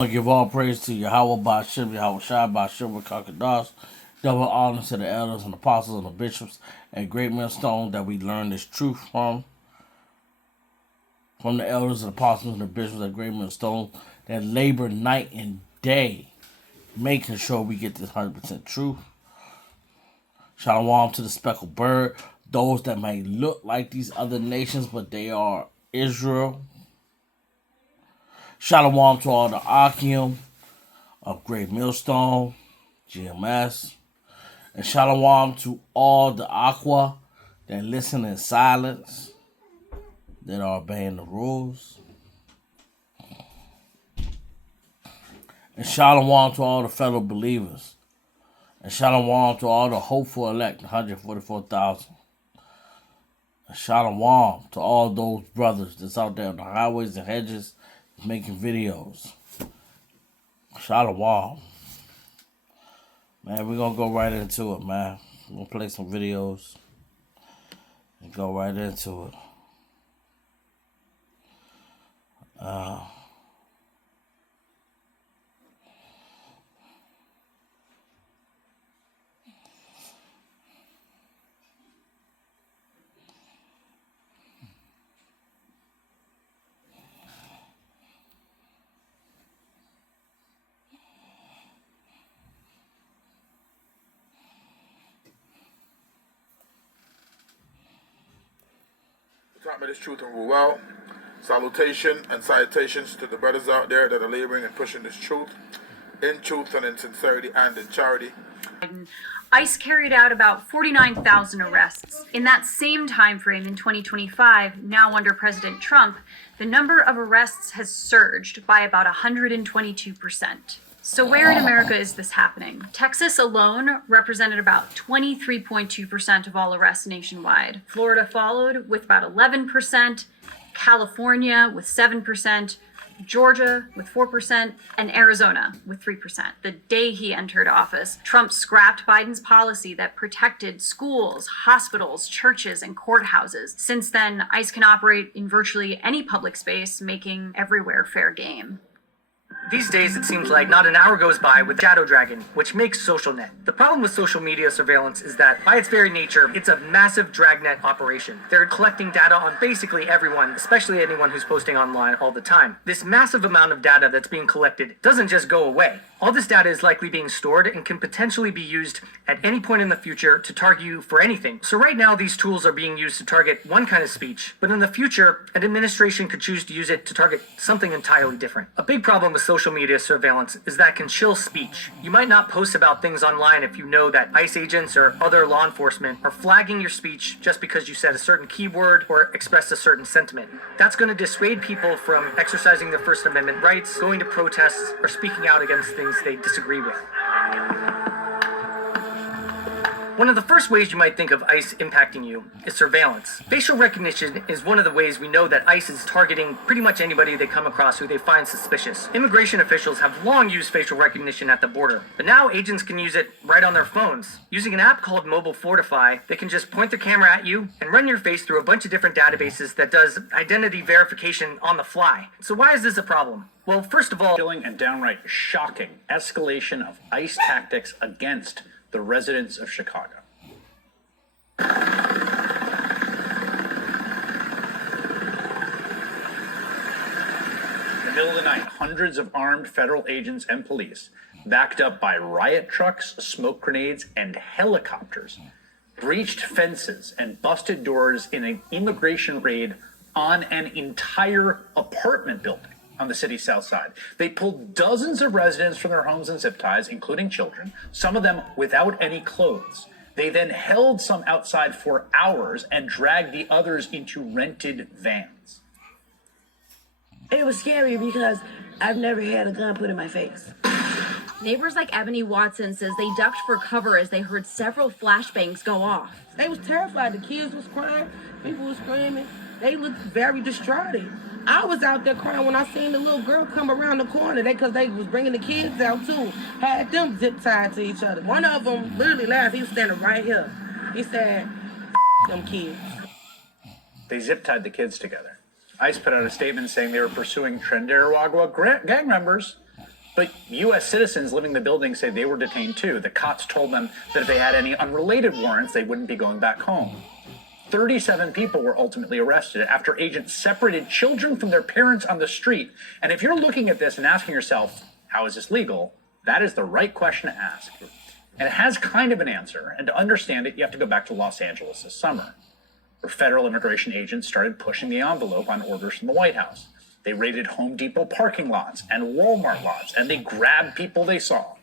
I give all praise to Yahweh Bashim, Yahweh Shai Bashim, Kakadash. Double honor to the elders and apostles and the bishops and great millstone that we learn this truth from. From the elders and apostles and the bishops at great millstone that labor night and day, making sure we get this 100% truth. Shalom to the speckled bird, those that may look like these other nations, but they are Israel. Shalom to all the Akim of Great Millstone, GMS. And shalom to all the Aqua that listen in silence, that are obeying the rules. And shalom to all the fellow believers. And shalom to all the hopeful elect, 144,000. And shalom to all those brothers that's out there on the highways and hedges making videos. Shalom. Man, we're going to go right into it, man. We're going to play some videos and go right into it. Taught me this truth and rule well. Salutation and salutations to the brothers out there that are laboring and pushing this truth in truth and in sincerity and in charity. ICE carried out about 49,000 arrests. In that same time frame in 2025, now under President Trump, the number of arrests has surged by about 122%. So where in America is this happening? Texas alone represented about 23.2% of all arrests nationwide. Florida followed with about 11%, California with 7%, Georgia with 4%, and Arizona with 3%. The day he entered office, Trump scrapped Biden's policy that protected schools, hospitals, churches, and courthouses. Since then, ICE can operate in virtually any public space, making everywhere fair game. These days, it seems like not an hour goes by with Shadow Dragon, which makes SocialNet. The problem with social media surveillance is that, by its very nature, it's a massive dragnet operation. They're collecting data on basically everyone, especially anyone who's posting online all the time. This massive amount of data that's being collected doesn't just go away. All this data is likely being stored and can potentially be used at any point in the future to target you for anything. So right now, these tools are being used to target one kind of speech, but in the future, an administration could choose to use it to target something entirely different. A big problem with social media surveillance is that it can chill speech. You might not post about things online if you know that ICE agents or other law enforcement are flagging your speech just because you said a certain keyword or expressed a certain sentiment. That's going to dissuade people from exercising their First Amendment rights, going to protests, or speaking out against things they disagree with. One of the first ways you might think of ICE impacting you is surveillance. Facial recognition is one of the ways we know that ICE is targeting pretty much anybody they come across who they find suspicious. Immigration officials have long used facial recognition at the border, but now agents can use it right on their phones. Using an app called Mobile Fortify, they can just point the camera at you and run your face through a bunch of different databases that does identity verification on the fly. So why is this a problem? Well, first of all, chilling and downright shocking escalation of ICE tactics against the residents of Chicago. In the middle of the night, hundreds of armed federal agents and police, backed up by riot trucks, smoke grenades, and helicopters, breached fences and busted doors in an immigration raid on an entire apartment building on the city's south side. They pulled dozens of residents from their homes and zip ties, including children, some of them without any clothes. They then held some outside for hours and dragged the others into rented vans. It was scary because I've never had a gun put in my face. Neighbors like Ebony Watson says they ducked for cover as they heard several flashbangs go off. They was terrified. The kids was crying. People was screaming. They looked very distraught. I was out there crying when I seen the little girl come around the corner. Because they was bringing the kids out too. Had them zip tied to each other. One of them literally laughed. He was standing right here. He said, them kids. They zip tied the kids together. ICE put out a statement saying they were pursuing Trinidad gang members But U.S. citizens living in the building say they were detained too. The cops told them that if they had any unrelated warrants, they wouldn't be going back home. 37 people were ultimately arrested after agents separated children from their parents on the street. And if you're looking at this and asking yourself, how is this legal? That is the right question to ask. And it has kind of an answer. And to understand it, you have to go back to Los Angeles this summer, where federal immigration agents started pushing the envelope on orders from the White House. They raided Home Depot parking lots and Walmart lots, and they grabbed people they saw.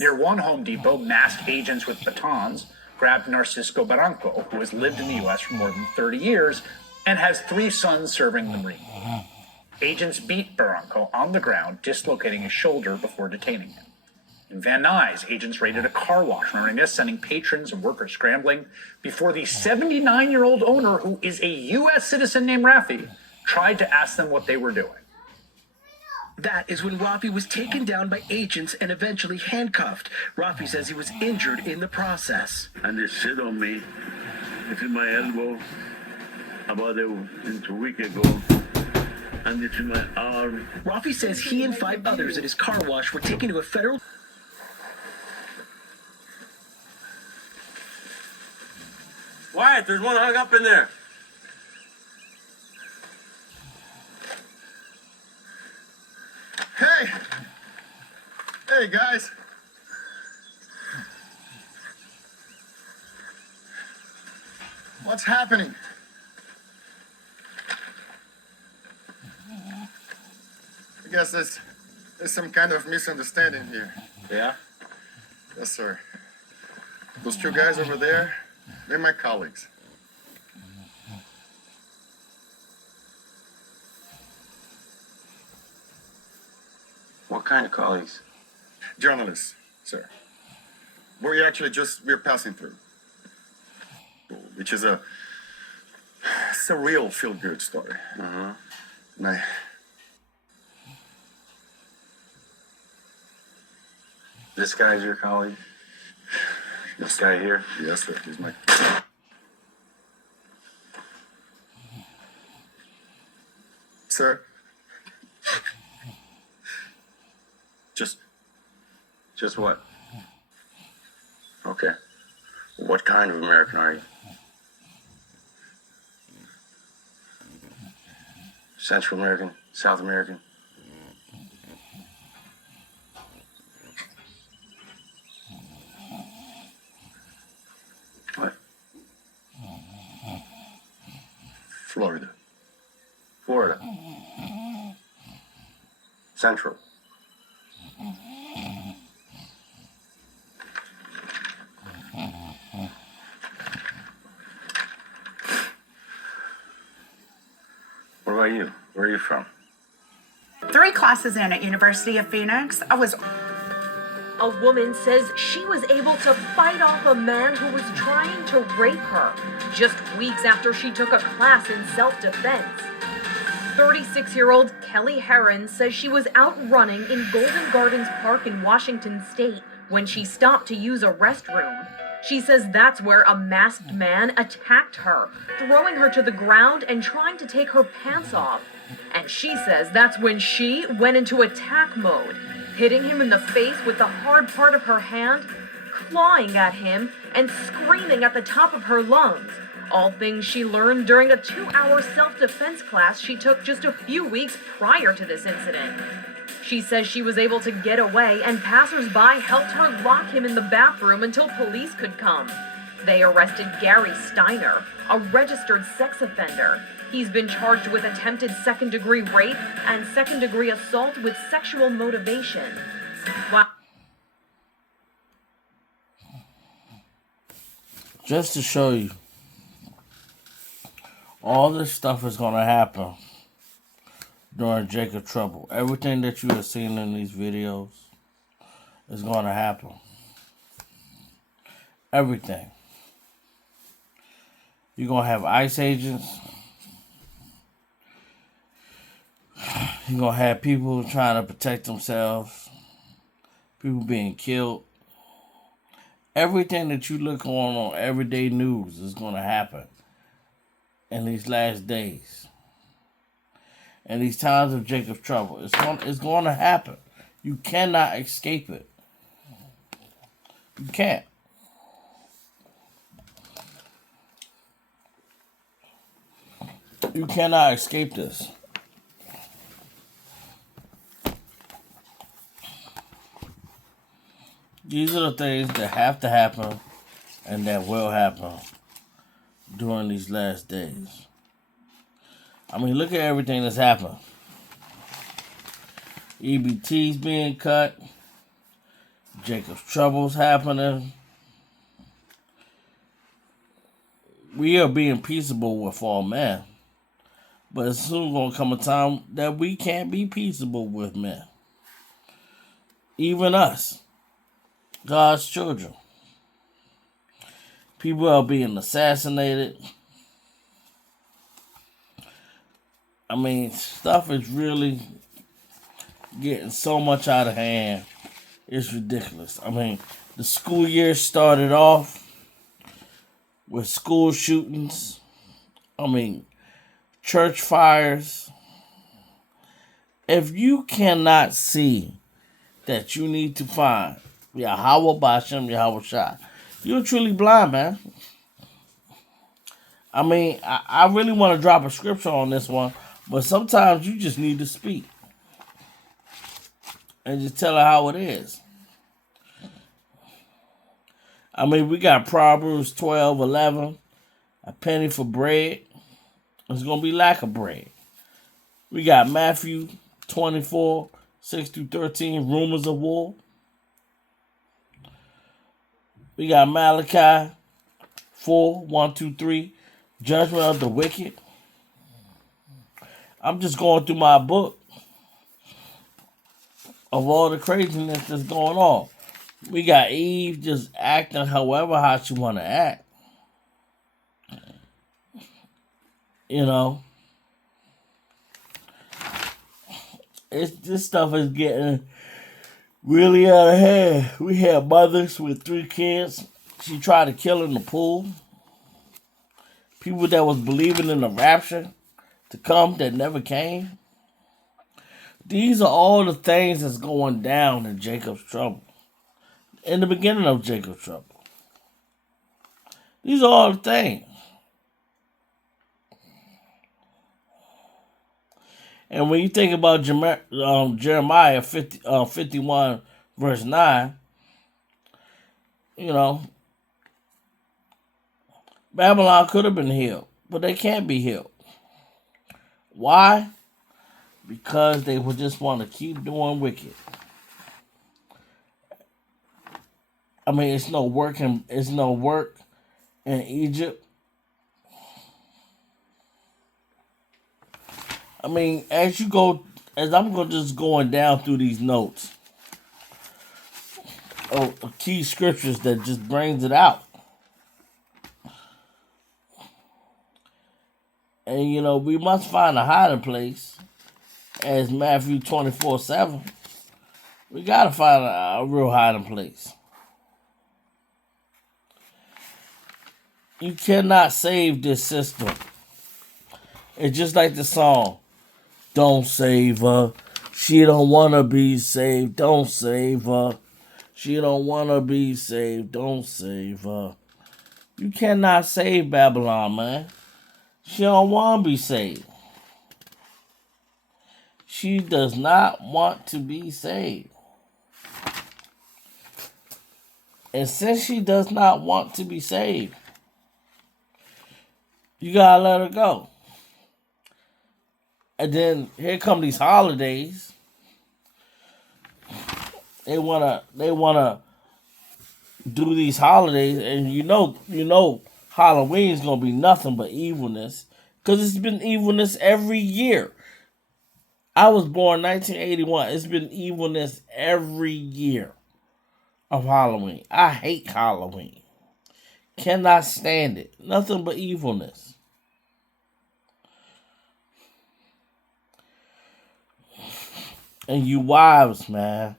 Near one Home Depot, masked agents with batons grabbed Narcisco Barranco, who has lived in the U.S. for more than 30 years and has 3 sons serving in the Marine Corps. Agents beat Barranco on the ground, dislocating his shoulder before detaining him. In Van Nuys, agents raided a car wash, remembering this, sending patrons and workers scrambling before the 79-year-old owner, who is a U.S. citizen named Rafi, tried to ask them what they were doing. That is when Rafi was taken down by agents and eventually handcuffed. Rafi says he was injured in the process. And they sit on me. This is my elbow, about a week ago. And this is my arm. Rafi says he and 5 others at his car wash were taken to a federal... Wyatt, there's one hung up in there. Hey! Hey, guys. What's happening? I guess there's some kind of misunderstanding here. Yeah? Yes, sir. Those 2 guys over there, they're my colleagues. What kind of colleagues? Journalists, sir. We're passing through. Which is it's a real feel-good story. Uh-huh. And This guy's your colleague? This guy here? Yes, sir. He's my... Sir? Just what? Okay. What kind of American are you? Central American? South American? What? Florida. Florida. Central. What about you? Where are you from? 3 classes in at University of Phoenix, I was... A woman says she was able to fight off a man who was trying to rape her just weeks after she took a class in self-defense. 36-year-old Kelly Herron says she was out running in Golden Gardens Park in Washington State when she stopped to use a restroom. She says that's where a masked man attacked her, throwing her to the ground and trying to take her pants off. And she says that's when she went into attack mode, hitting him in the face with the hard part of her hand, clawing at him, and screaming at the top of her lungs. All things she learned during a 2-hour self-defense class she took just a few weeks prior to this incident. She says she was able to get away, and passersby helped her lock him in the bathroom until police could come. They arrested Gary Steiner, a registered sex offender. He's been charged with attempted second-degree rape and second-degree assault with sexual motivation. Just to show you, all this stuff is going to happen during Jacob Trouble. Everything that you have seen in these videos is going to happen. Everything. You're going to have ICE agents. You're going to have people trying to protect themselves. People being killed. Everything that you look on everyday news is going to happen in these last days. In these times of Jacob's trouble. It's going to happen. You cannot escape it. You can't. You cannot escape this. These are the things that have to happen and that will happen during these last days. I mean, look at everything that's happened. EBT's being cut. Jacob's Trouble's happening. We are being peaceable with all men. But it's soon going to come a time that we can't be peaceable with men. Even us. God's children. People are being assassinated. I mean, stuff is really getting so much out of hand. It's ridiculous. I mean, the school year started off with school shootings. I mean, church fires. If you cannot see that you need to find Yahweh Bashem, Yahweh Shai, you're truly blind, man. I mean, I really want to drop a scripture on this one, but sometimes you just need to speak and just tell her how it is. I mean, we got Proverbs 12:11, a penny for bread. There's going to be lack of bread. We got Matthew 24:6-13, rumors of war. We got Malachi 4:1-3, judgment of the wicked. I'm just going through my book of all the craziness that's going on. We got Eve just acting however how she want to act. You know, this stuff is getting really out of hand. We had mothers with 3 kids. She tried to kill in the pool. People that was believing in the rapture to come that never came. These are all the things that's going down in Jacob's Trouble. In the beginning of Jacob's Trouble. These are all the things. And when you think about Jeremiah 51 verse 9, you know, Babylon could have been healed, but they can't be healed. Why? Because they would just want to keep doing wicked. I mean, it's no work in Egypt. I mean, as I'm just going down through these notes of key scriptures that just brings it out. And, you know, we must find a hiding place, as Matthew 24:7. We got to find a real hiding place. You cannot save this system. It's just like the song, don't save her. She don't want to be saved. Don't save her. She don't want to be saved. Don't save her. You cannot save Babylon, man. She don't want to be saved. She does not want to be saved. And since she does not want to be saved, you gotta let her go. And then here come these holidays. They wanna do these holidays, and you know Halloween's gonna be nothing but evilness, because it's been evilness every year. I was born 1981. It's been evilness every year of Halloween. I hate Halloween. Cannot stand it. Nothing but evilness. And you wives, man.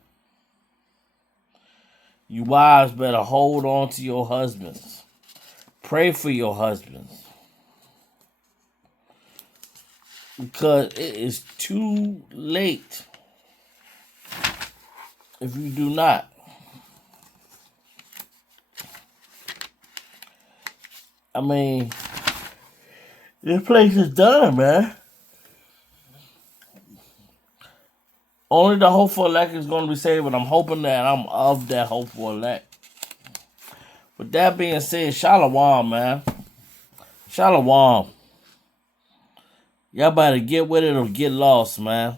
You wives better hold on to your husbands. Pray for your husbands. Because it is too late if you do not. I mean, this place is done, man. Only the hopeful elect is going to be saved, and I'm hoping that I'm of that hopeful elect. With that being said, Shalom, man. Shalom. Y'all better get with it or get lost, man.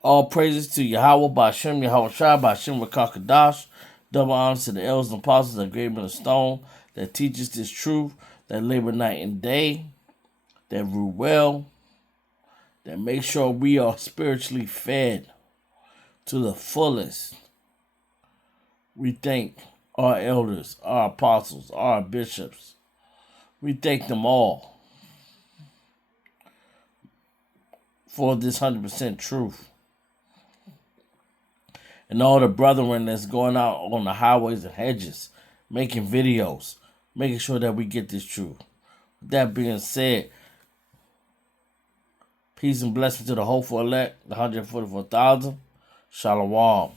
All praises to Yahweh, Ba'Shem, Yahweh Shai, Ba'Shem, Rakakadash. Double honors to the elders and apostles that grave in the stone, that teaches this truth, that labor night and day, that rule well, that make sure we are spiritually fed to the fullest. We thank our elders, our apostles, our bishops. We thank them all for this 100% truth. And all the brethren that's going out on the highways and hedges, making videos, making sure that we get this truth. With that being said, peace and blessings to the hopeful elect, the 144,000. Shalom.